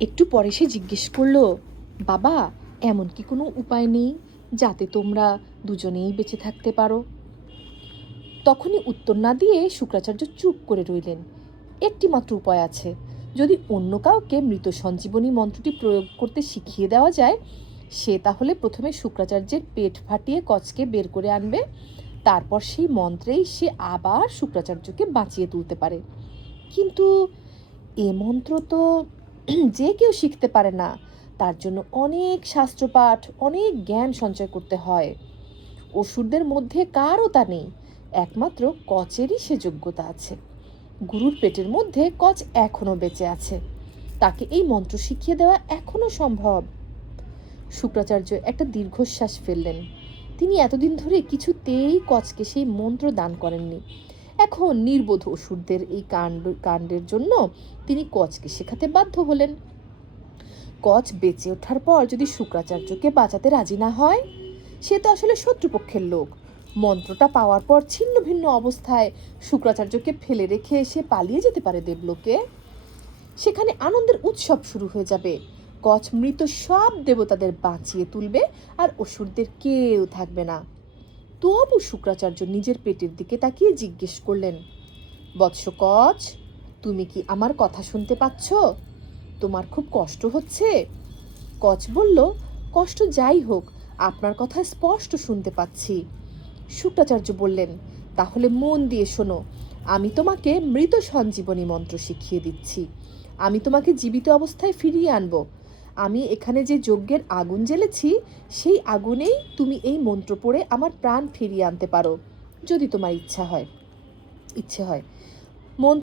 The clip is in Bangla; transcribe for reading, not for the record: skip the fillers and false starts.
একটু পরে সে জিজ্ঞেস করলো, বাবা, এমন কি কোনো উপায় নেই যাতে তোমরা দুজনেই বেঁচে থাকতে পারো? তখনই উত্তর না দিয়ে শুক্রাচার্য চুপ করে রইলেন। একটি মাত্র উপায় আছে। যদি অন্য কাউকে মৃত সঞ্জীবনী মন্ত্রটি প্রয়োগ করতে শিখিয়ে দেওয়া যায়, সে তাহলে প্রথমে শুক্রাচার্যের পেট ফাটিয়ে কচকে বের করে আনবে, তারপর সেই মন্ত্রেই সে আবার শুক্রাচার্যকে বাঁচিয়ে তুলতে পারে। কিন্তু এ মন্ত্র তো যে কেউ শিখতে পারে না। তার জন্য অনেক শাস্ত্রপাঠ, অনেক জ্ঞান সঞ্চয় করতে হয়। অসুরদের মধ্যে কারও তা নেই, একমাত্র কচেরই সে যোগ্যতা আছে। গুরুর পেটের মধ্যে কচ এখনো বেঁচে আছে, তাকে এই মন্ত্র শিখিয়ে দেওয়া এখনো সম্ভব। শুক্রাচার্য একটা দীর্ঘশ্বাস ফেললেন। তিনি এতদিন ধরে কিছুতেই কচকে সেই মন্ত্র দান করেননি। এখন নির্বোধ অসুরদের এই কাণ্ডের জন্য তিনি কচকে শেখাতে বাধ্য হলেন। কচ বেঁচে ওঠার পর যদি শুক্রাচার্যকে বাঁচাতে রাজি না হয়, সে তো আসলে শত্রুপক্ষের লোক। মন্ত্রটা পাওয়ার পর ছিন্ন ভিন্ন অবস্থায় শুক্রাচার্যকে ফেলে রেখে সে পালিয়ে যেতে পারে দেবলোকে। সেখানে আনন্দের উৎসব শুরু হয়ে যাবে। কচ মৃত সব দেবতাদের বাঁচিয়ে তুলবে, আর অসুরদের কেউ থাকবে না। তবু শুক্রাচার্য নিজের পেটের দিকে তাকিয়ে জিজ্ঞেস করলেন, বৎস কচ, তুমি কি আমার কথা শুনতে পাচ্ছ? তোমার খুব কষ্ট হচ্ছে? কচ বলল, কষ্ট যাই হোক, আপনার কথা স্পষ্ট শুনতে পাচ্ছি। শুক্রাচার্য বললেন, তাহলে মন দিয়ে শোনো, আমি তোমাকে মৃত সঞ্জীবনী মন্ত্র শিখিয়ে দিচ্ছি। আমি তোমাকে জীবিত অবস্থায় ফিরিয়ে আনব। আমি এখানে যে যজ্ঞের আগুন জ্বেলেছি, সেই আগুনেই তুমি এই মন্ত্র পড়ে আমার প্রাণ ফিরিয়ে আনতে পারো, যদি তোমার ইচ্ছে হয়। মন্ত্র